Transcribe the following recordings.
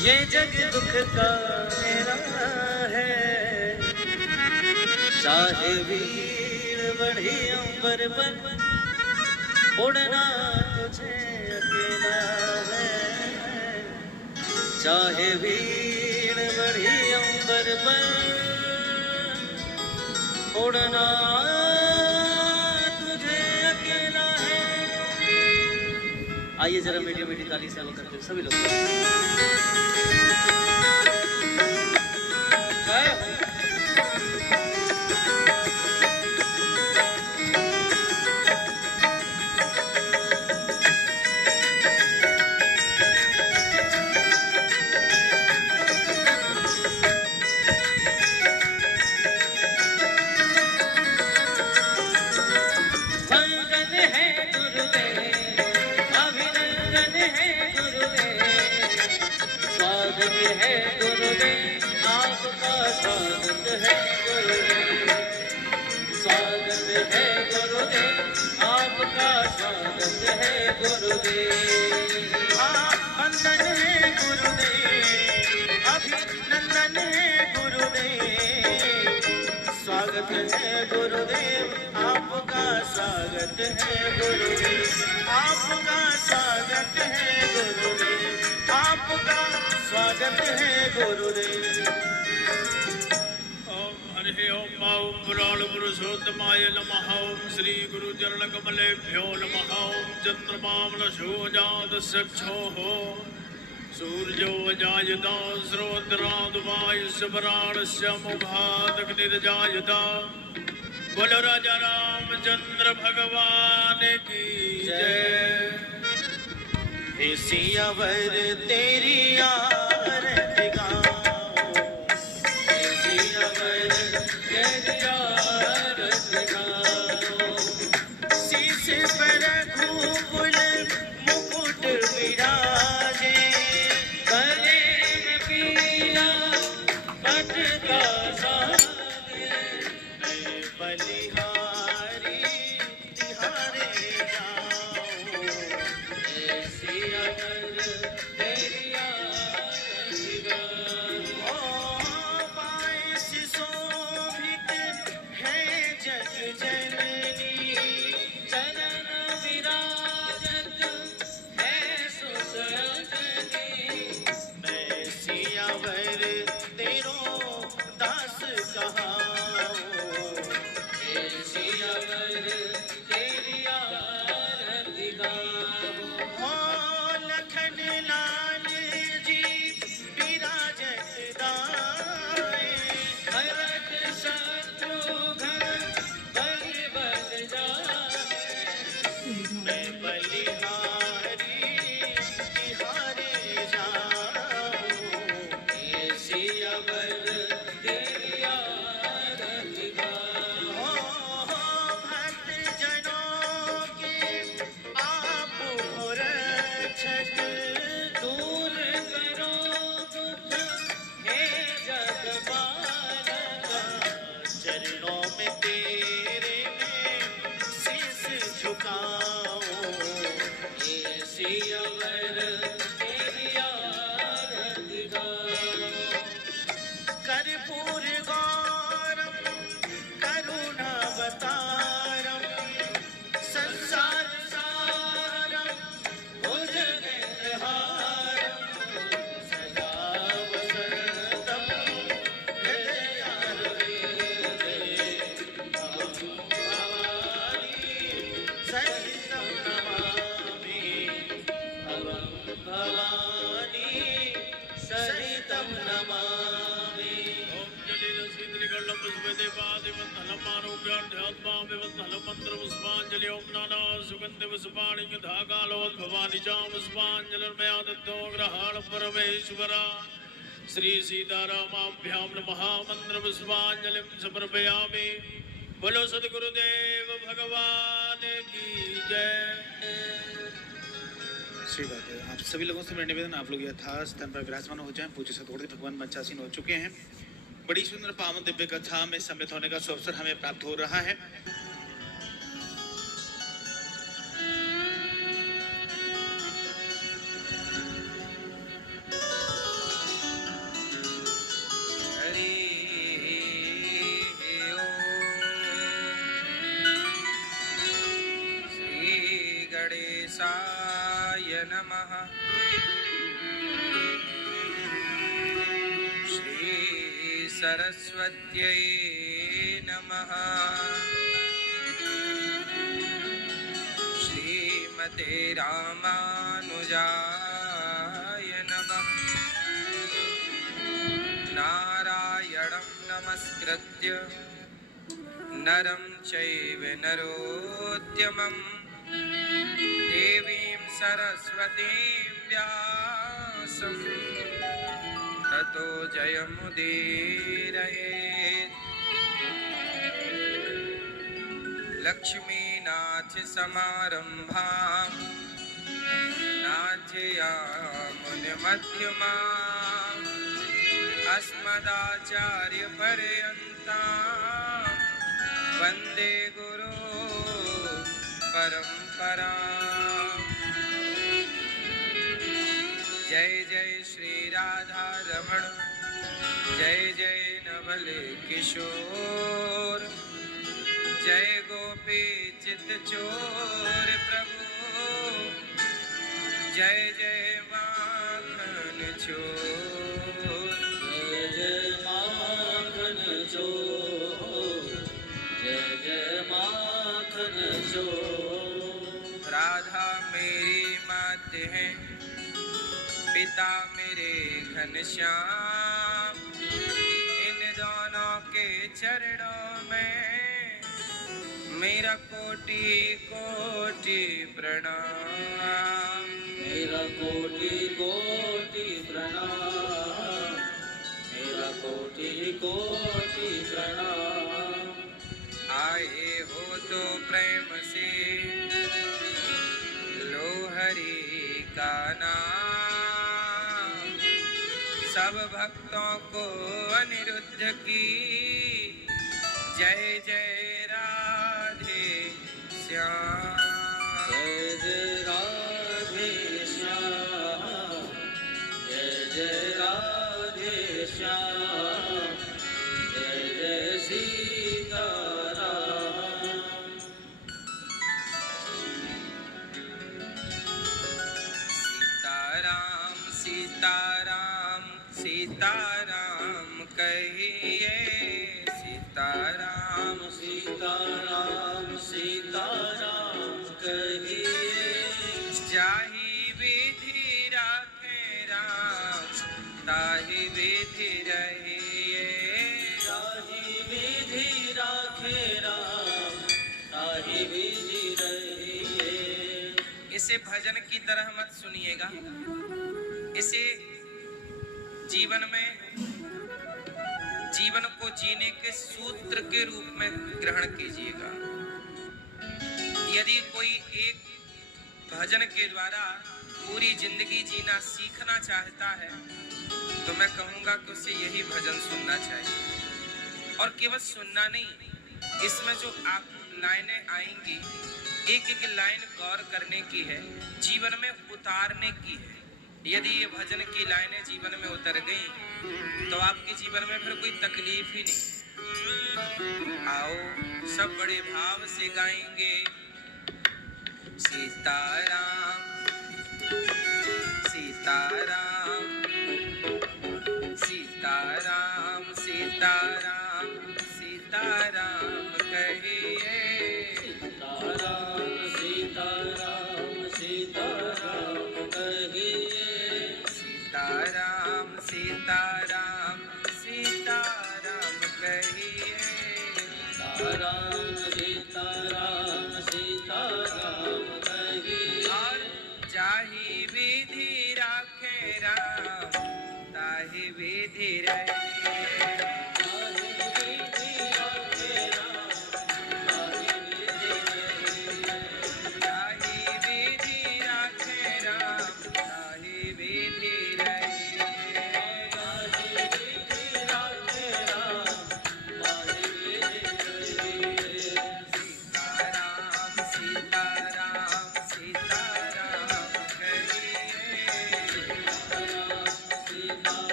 ये जग दुख का मेरा है, चाहे भीड़ बढ़ी अंबर पर, उड़ना तुझे अकेला है। चाहे भीड़ बढ़ी अंबर पर, उड़ना तुझे अकेला है। आइए जरा मीठी मीठी ताली से वो करते सभी लोग। है गुरुदेव, आपका स्वागत है गुरुदेव, स्वागत है गुरुदेव, आपका स्वागत है गुरुदेव। वंदन है गुरुदेव, अभिनंदन है गुरुदेव, स्वागत है गुरुदेव, आपका स्वागत है गुरुदेव, आपका स्वागत है गुरुदेव, आपका स्वागत है गुरुदेव। ओम हरि ओम ओम पुराण पुरुषोत्तमाय नमः। ओम श्री गुरु चरण कमलेभ्यो नमः। ओम चंद्रमामलशोजातशक्षोः सूर्यो जायता श्रोत्रादुवायुष्वराणस्य मुखादग्निर्जायता। बोलो राजा रामचंद्र भगवान की जय। हे सियावर तेरी आरती गाओ, हे सियावर तेरी आरती गाओ। शीश पर रघुकुल मुकुट विराजे, गले में पीला पटका साजे। मैं बलिहारी तिहारे जाऊं, श्री सीतारामाभ्यां नमः। मंत्र पुष्पांजलिं समर्पयामि। बोलो सद्गुरुदेव भगवान की जय। सही बात है। आप सभी लोगों से मेरा निवेदन, आप लोग यथास्थ स्थान पर विराजमान हो जाएं। पूज्य सतगुरुदेव भगवान मंचासीन हो चुके हैं। बड़ी सुंदर पावन दिव्य कथा में सम्मिलित होने का अवसर हमें प्राप्त हो रहा है। गणेशाय नमः। श्री सरस्वत्यै नमः। श्रीमते रामानुजाय नमः। नारायणं नमस्कृत्य नरं चैव नरोत्तमं देवीं सरस्वतीं व्यासं ततो जयमुदीरयेत्। लक्ष्मीनाथसमारम्भां नाथयामुनिमध्यमाम् अस्मदाचार्यपर्यन्तां वन्दे गुरो परम्पराम्। जय जय श्री राधा रमण, जय जय नवल किशोर, जय गोपी चित चोर प्रभु, जय जय माखन चोर। जय जय माखन चोर, जय जय माखन चोर। राधा मेरी मात है, पिता मेरे घनश्याम, इन दोनों के चरणों में मेरा कोटि कोटि प्रणाम। मेरा कोटि कोटि प्रणाम, मेरा कोटि कोटि प्रणाम। आए हो तो प्रेम से लो हरि का नाम, सब भक्तों को अनिरुद्ध की जय जय राधे श्याम। जय जय राधे श्याम, जय जय राधे श्याम, जय जय सीताराम। सीताराम सीताराम सीताराम कहिए, सीताराम सीताराम सीताराम कहिए। जाहि विधि राखे राम, ताहि विधि रहिए। ताहि विधि राखे राम, ताहि विधि रहिए। इसे भजन की तरह मत सुनिएगा, इसे जीवन में, जीवन को जीने के सूत्र के रूप में ग्रहण कीजिएगा। यदि कोई एक भजन के द्वारा पूरी जिंदगी जीना सीखना चाहता है तो मैं कहूंगा कि उसे यही भजन सुनना चाहिए। और केवल सुनना नहीं, इसमें जो आप लाइनें आएंगी, एक एक लाइन गौर करने की है, जीवन में उतारने की है। यदि ये भजन की लाइनें जीवन में उतर गई तो आपके जीवन में फिर कोई तकलीफ ही नहीं। आओ सब बड़े भाव से गाएंगे। सीताराम सीताराम सीताराम सीताराम सीताराम कहिए। सीताराम सीताराम सीताराम कहिए। सीताराम सीताराम सीताराम कहिए। सीताराम सीताराम सीताराम कहिए। और जाहि विधि राखे राम, ताहि विधि रहिए।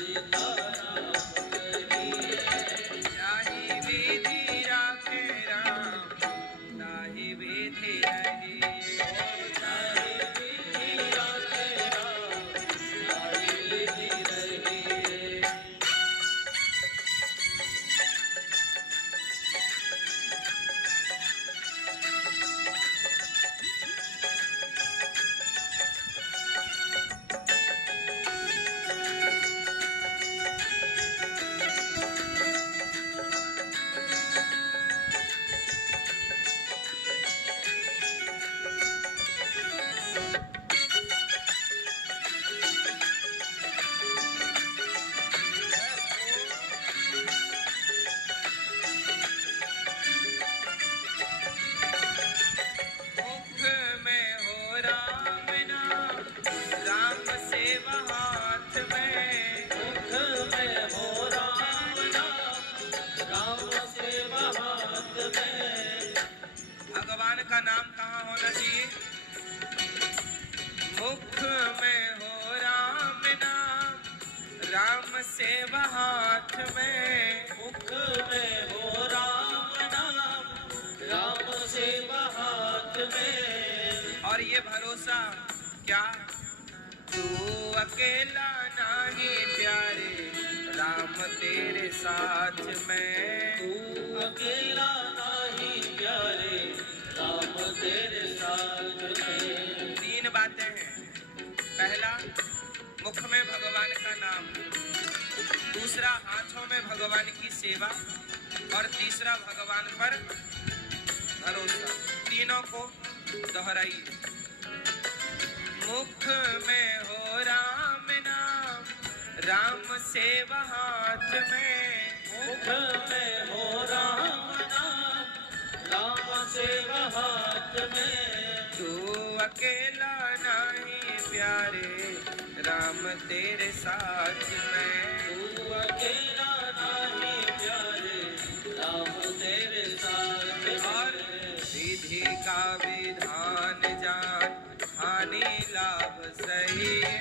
सीताराम सेव हाथ में, मुख में हो राम नाम, राम सेव हाथ में। और ये भरोसा क्या, तू अकेला नाही प्यारे, राम तेरे साथ में। तू अकेला नाही प्यारे, राम तेरे साथ में। तीन बातें हैं, पहला मुख में भगवान का नाम, दूसरा हाथों में भगवान की सेवा, और तीसरा भगवान पर भरोसा। तीनों को दोहराइए। मुख में हो राम नाम, राम सेवा हाथ में। मुख में हो राम नाम, राम सेव हाथ में। तू अकेला नहीं प्यारे, राम तेरे साथ में। तू अकेला नहीं प्यारे, राम तेरे साथ में। और विधि का विधान जान, हानि लाभ सही है।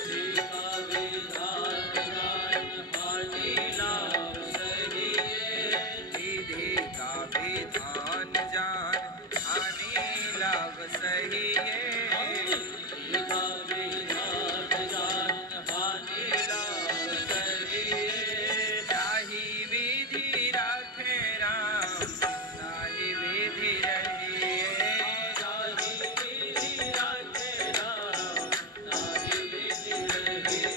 विधि का विधान जान, हानि लाभ सही है। विधि का विधान जान, हानि लाभ सही है। विधि का विधान जान, हानि लाभ सही है। ताहि विधि राखे राम, ताहि विधि रहिए। ताहि विधि राखे राम, ताहि विधि रहिए।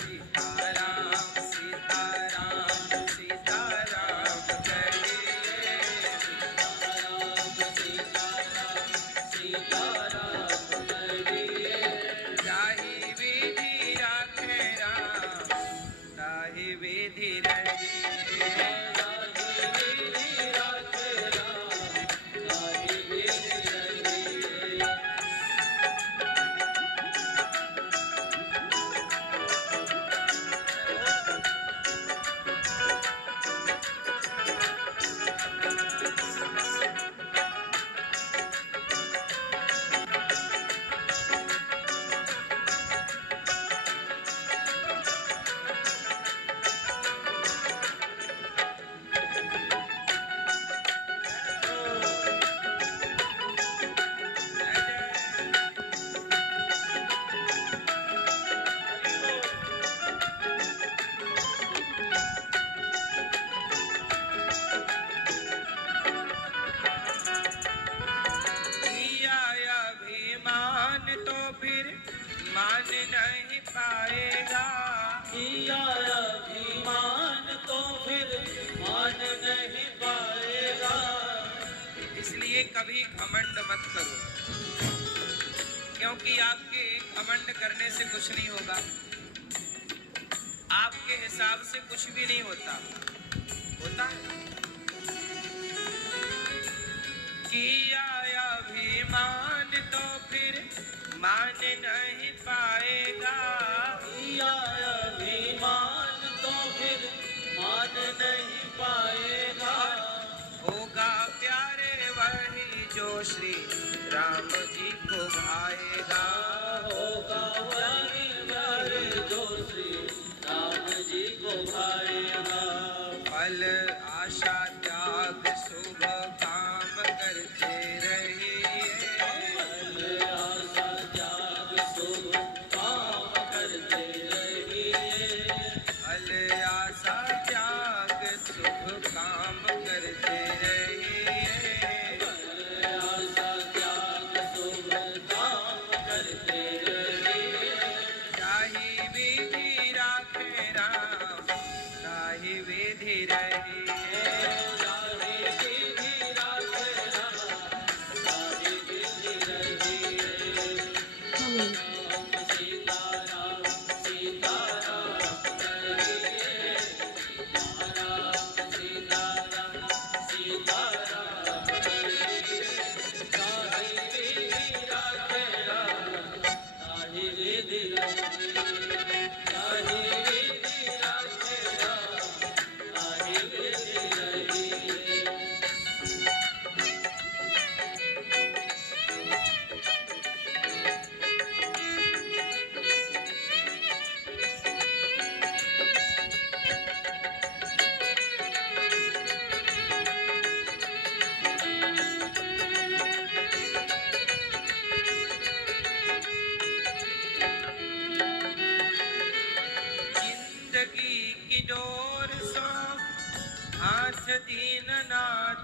सीताराम सीताराम सीताराम कहिए। राम सीताराम, सीताराम कहिए। ताहि विधि राखे राम, ताहि विधि रहिए। ताहि विधि राखे राम, ताहि विधि रहिए। किया अभिमान तो फिर मान नहीं पाएगा। किया अभिमान तो फिर मान नहीं पाएगा। इसलिए कभी घमंड मत करो, क्योंकि आपके घमंड करने से कुछ नहीं होगा। आपके हिसाब से कुछ भी नहीं होता। होता है किया अभिमान तो फिर मान नहीं पाएगा। किया अभिमान तो फिर मान नहीं पाएगा। होगा प्यारे वही जो श्री राम जी को भाएगा। होगा प्यारे प्यारे जो श्री राम जी को भाएगा। फल आशा त्याग शुभ काम करते रहिए। फल आशा त्याग शुभ काम करते रहिए।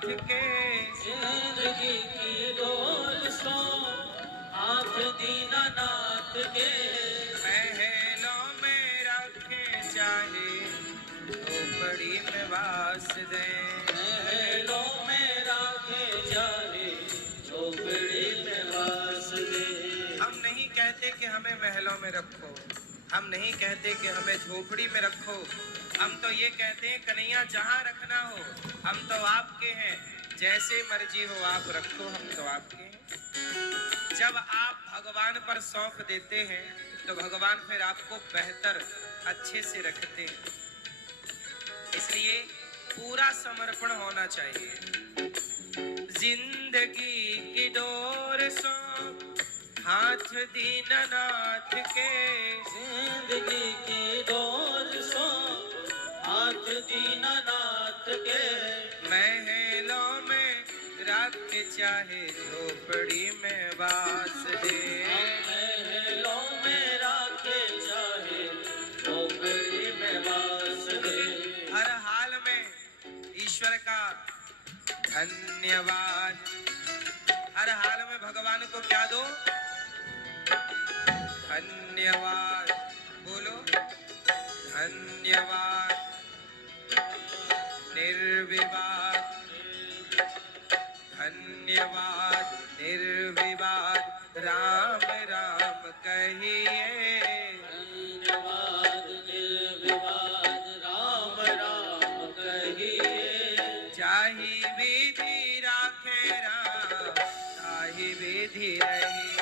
के, जिंदगी की डोर सो हाथ दीनानाथ के, महलों में रखे चाहे झोपड़ी में वास दे। महलों में राखे चाहे झोपड़ी में वास दे। हम नहीं कहते कि हमें महलों में रखो, हम नहीं कहते कि हमें झोपड़ी में रखो, हम तो ये कहते हैं कन्हैया जहाँ रखना हो हम तो आपके हैं, जैसे मर्जी हो आप रखो, हम तो आपके हैं। जब आप भगवान पर सौंप देते हैं तो भगवान फिर आपको बेहतर अच्छे से रखते हैं, इसलिए पूरा समर्पण होना चाहिए। जिंदगी की डोर सौंप हाथ दीनानाथ के, जिंदगी की डोर सो हाथ दीनानाथ के, महलों में रख चाहे झोपड़ी में वास दे। महलों में राखे चाहे झोपड़ी में वास दे। हर हाल में ईश्वर का धन्यवाद, हर हाल में भगवान को क्या दो? धन्यवाद। बोलो धन्यवाद। निर्विवाद, धन्यवाद निर्विवाद, राम राम कहिए। धन्यवाद निर्विवाद, राम राम कहिए। जाहि विधि राखे राम, ताहि विधि रहिए।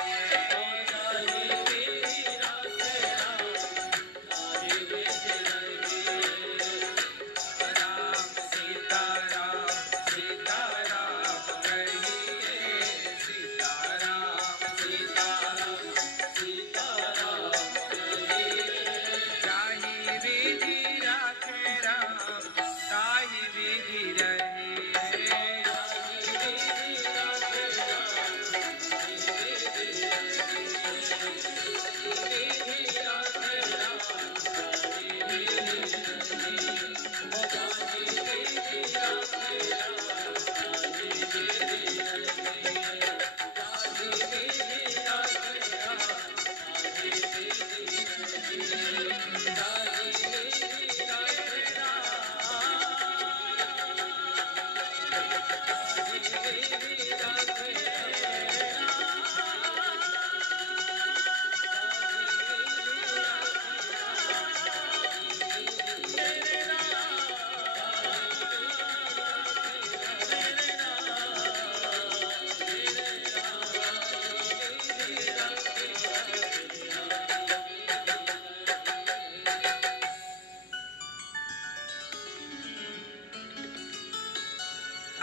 राम सीता राम, सीता राम कहिए। सीता राम, सीता राम, सीता राम कहिए। जाहि विधि राखे राम, ताहि विधि रहिए।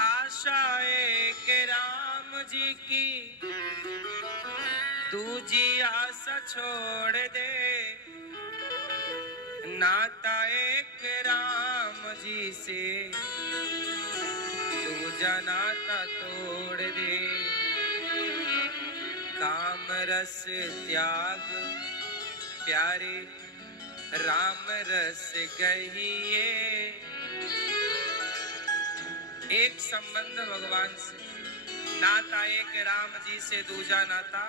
आशाए के राम जी की दूजी आशा छोड़ दे, नाता एक राम जी से दूजा नाता तोड़ दे। काम रस त्याग प्यारे राम रस गहिए। एक संबंध भगवान से, नाता एक राम जी से दूजा नाता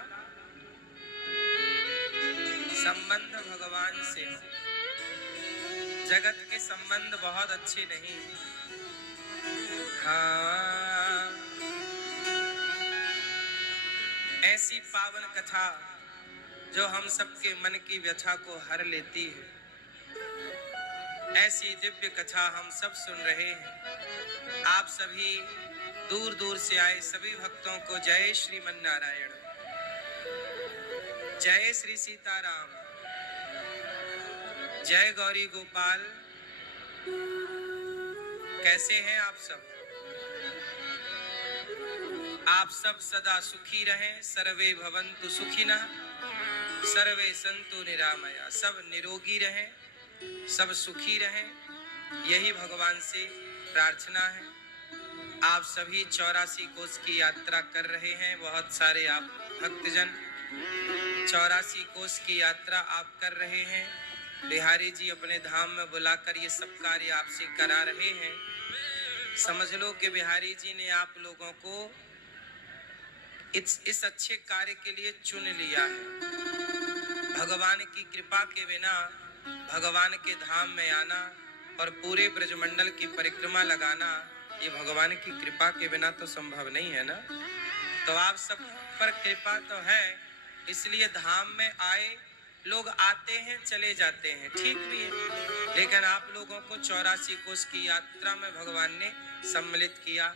संबंध भगवान से हो। जगत के संबंध बहुत अच्छे नहीं। हाँ, ऐसी पावन कथा जो हम सबके मन की व्यथा को हर लेती है, ऐसी दिव्य कथा हम सब सुन रहे हैं। आप सभी दूर दूर से आए सभी भक्तों को जय श्रीमन नारायण, जय श्री सीताराम, जय गौरी गोपाल। कैसे हैं आप सब? आप सब सदा सुखी रहें। सर्वे भवन्तु सुखिनः, सर्वे सन्तु निरामया। सब निरोगी रहें, सब सुखी रहें, यही भगवान से प्रार्थना है। आप सभी 84 कोस की यात्रा कर रहे हैं। बहुत सारे आप भक्तजन 84 कोस की यात्रा आप कर रहे हैं। बिहारी जी अपने धाम में बुलाकर ये सब कार्य आपसे करा रहे हैं। समझ लो कि बिहारी जी ने आप लोगों को इस अच्छे कार्य के लिए चुन लिया है। भगवान की कृपा के बिना भगवान के धाम में आना और पूरे ब्रजमंडल की परिक्रमा लगाना, ये भगवान की कृपा के बिना तो संभव नहीं है ना। तो आप सब पर कृपा तो है, इसलिए धाम में आए लोग आते हैं चले जाते हैं, ठीक भी है, लेकिन आप लोगों को 84 कोस की यात्रा में भगवान ने सम्मिलित किया।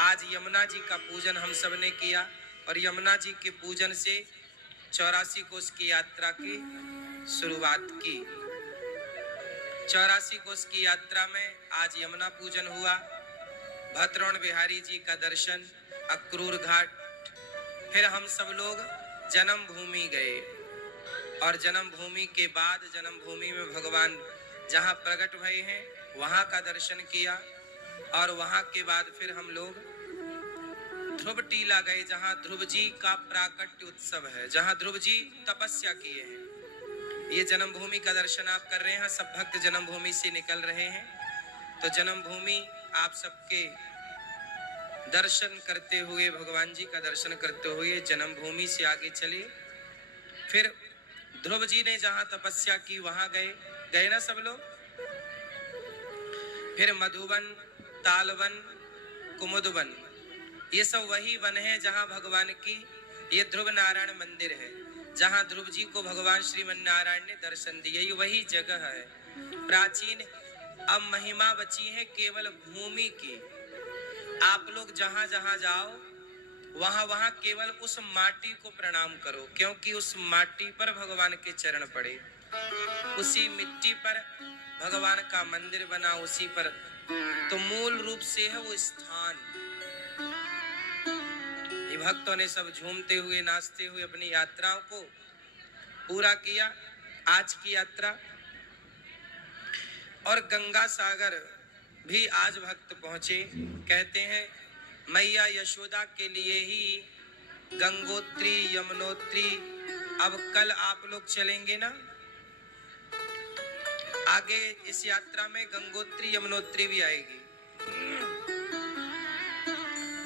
आज यमुना जी का पूजन हम सब ने किया और यमुना जी के पूजन से 84 कोस की यात्रा की शुरुआत की। 84 कोस की यात्रा में आज यमुना पूजन हुआ, भद्रोण बिहारी जी का दर्शन, अक्रूर घाट, फिर हम सब लोग जन्मभूमि गए और जन्मभूमि के बाद जन्मभूमि में भगवान जहाँ प्रकट भए हैं वहाँ का दर्शन किया और वहाँ के बाद फिर हम लोग ध्रुव टीला गए, जहाँ ध्रुव जी का प्राकट्य उत्सव है, जहाँ ध्रुव जी तपस्या किए हैं। ये जन्मभूमि का दर्शन आप कर रहे हैं, सब भक्त जन्मभूमि से निकल रहे हैं। तो जन्मभूमि आप सबके दर्शन करते हुए, भगवान जी का दर्शन करते हुए जन्मभूमि से आगे चले। फिर ध्रुव जी ने जहाँ तपस्या की वहाँ गए ना सब लोग। फिर मधुवन, तालवन, कुमुदवन, ये सब वही वन है जहाँ भगवान की, ये ध्रुव नारायण मंदिर है जहाँ ध्रुव जी को भगवान श्रीमन नारायण ने दर्शन दिए। ये वही जगह है प्राचीन। अब महिमा बची है केवल भूमि की। आप लोग जहाँ जहाँ जाओ वहाँ वहाँ केवल उस माटी को प्रणाम करो, क्योंकि उस माटी पर भगवान के चरण पड़े, उसी मिट्टी पर भगवान का मंदिर बना, उसी पर तो मूल रूप से है वो स्थान। ये भक्तों ने सब झूमते हुए नाचते हुए अपनी यात्राओं को पूरा किया आज की यात्रा। और गंगा सागर भी आज भक्त पहुंचे। कहते हैं मैया यशोदा के लिए ही गंगोत्री यमुनोत्री, अब कल आप लोग चलेंगे ना आगे इस यात्रा में, गंगोत्री यमुनोत्री भी आएगी।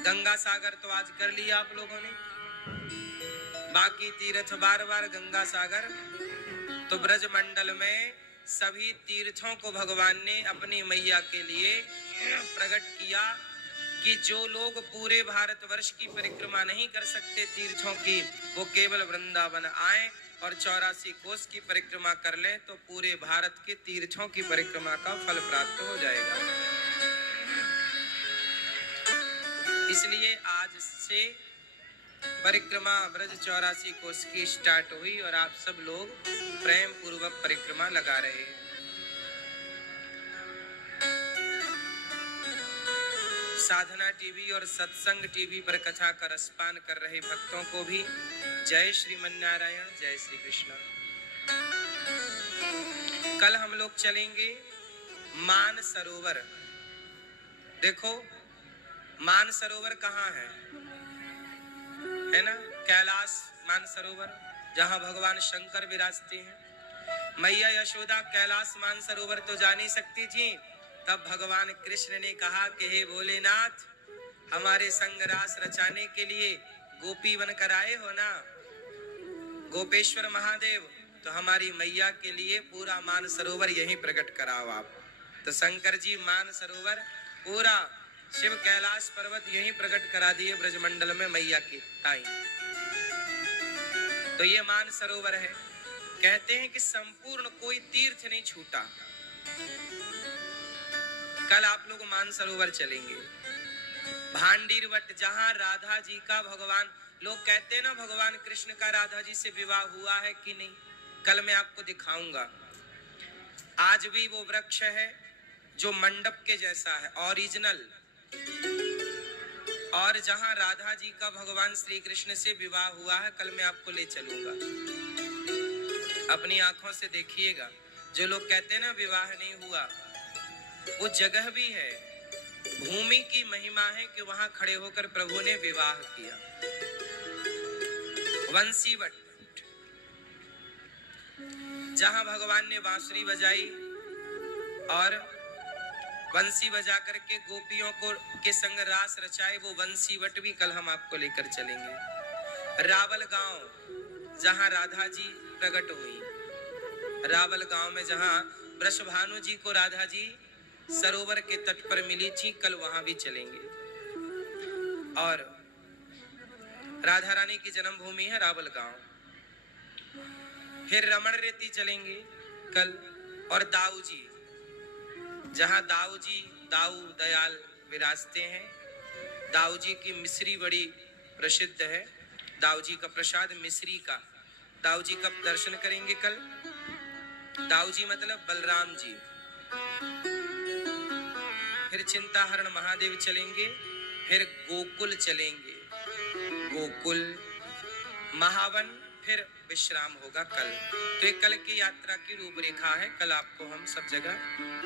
गंगा सागर तो आज कर लिया आप लोगों ने, बाकी तीर्थ बार बार गंगा सागर। तो ब्रजमंडल में सभी तीर्थों को भगवान ने अपनी मैया के लिए प्रकट किया कि जो लोग पूरे भारतवर्ष की परिक्रमा नहीं कर सकते तीर्थों की, वो केवल वृंदावन आए और 84 कोस की परिक्रमा कर ले तो पूरे भारत के तीर्थों की परिक्रमा का फल प्राप्त हो जाएगा। इसलिए आज से परिक्रमा ब्रज 84 कोस की स्टार्ट हुई और आप सब लोग प्रेम पूर्वक परिक्रमा लगा रहे हैं। साधना टीवी और सत्संग टीवी पर कथा का रसपान कर रहे भक्तों को भी जय श्रीमन्नारायण, जय श्री कृष्ण। कल हम लोग चलेंगे मान सरोवर। देखो मान सरोवर कहाँ है ना, कैलाश मान सरोवर, जहाँ भगवान शंकर विराजते हैं। मैया यशोदा कैलाश मान सरोवर तो जा नहीं सकती थी, तब भगवान कृष्ण ने कहा कि हे भोलेनाथ, हमारे संग रास रचाने के लिए गोपी बनकर आए हो ना, गोपेश्वर महादेव, तो हमारी मैया के लिए पूरा मान सरोवर यहीं प्रकट कराओ आप। तो शंकर जी मान सरोवर पूरा शिव कैलाश पर्वत यहीं प्रकट करा दिए ब्रजमंडल में मैया की ताई। तो ये मान सरोवर है। कहते हैं कि संपूर्ण कोई तीर्थ नहीं छूटा। कल आप लोग मान सरोवर चलेंगे। भांडीर वट, जहां राधा जी का भगवान, लोग कहते हैं ना भगवान कृष्ण का राधा जी से विवाह हुआ है कि नहीं, कल मैं आपको दिखाऊंगा। आज भी वो वृक्ष है जो मंडप के जैसा है, ओरिजिनल, और जहां राधा जी का भगवान श्री कृष्ण से विवाह हुआ है, कल मैं आपको ले चलूंगा। अपनी आंखों से देखिएगा। जो लोग कहते हैं ना विवाह नहीं हुआ, वो जगह भी है, भूमि की महिमा है कि वहां खड़े होकर प्रभु ने विवाह किया। वंशीवट, जहां भगवान ने बांसुरी बजाई और बंसी बजा करके गोपियों को के संग रास रचाए वो बंसी वट भी कल हम आपको लेकर चलेंगे। रावल गांव जहां राधा जी प्रकट हुई, रावल गांव में जहां वृषभानु जी को राधा जी सरोवर के तट पर मिली थी, कल वहां भी चलेंगे। और राधा रानी की जन्मभूमि है रावल गांव। फिर रमण रेती चलेंगे कल, और दाऊ जी जहां दाऊ जी दाऊ दयाल विराजते हैं। दाऊ जी की मिश्री बड़ी प्रसिद्ध है, दाऊ जी का प्रसाद मिश्री का। दाऊ जी का दर्शन करेंगे कल। दाऊ जी मतलब बलराम जी। फिर चिंताहरण महादेव चलेंगे, फिर गोकुल चलेंगे, गोकुल महावन, फिर विश्राम होगा कल। तो ये कल की यात्रा की रूपरेखा है। कल आपको हम सब जगह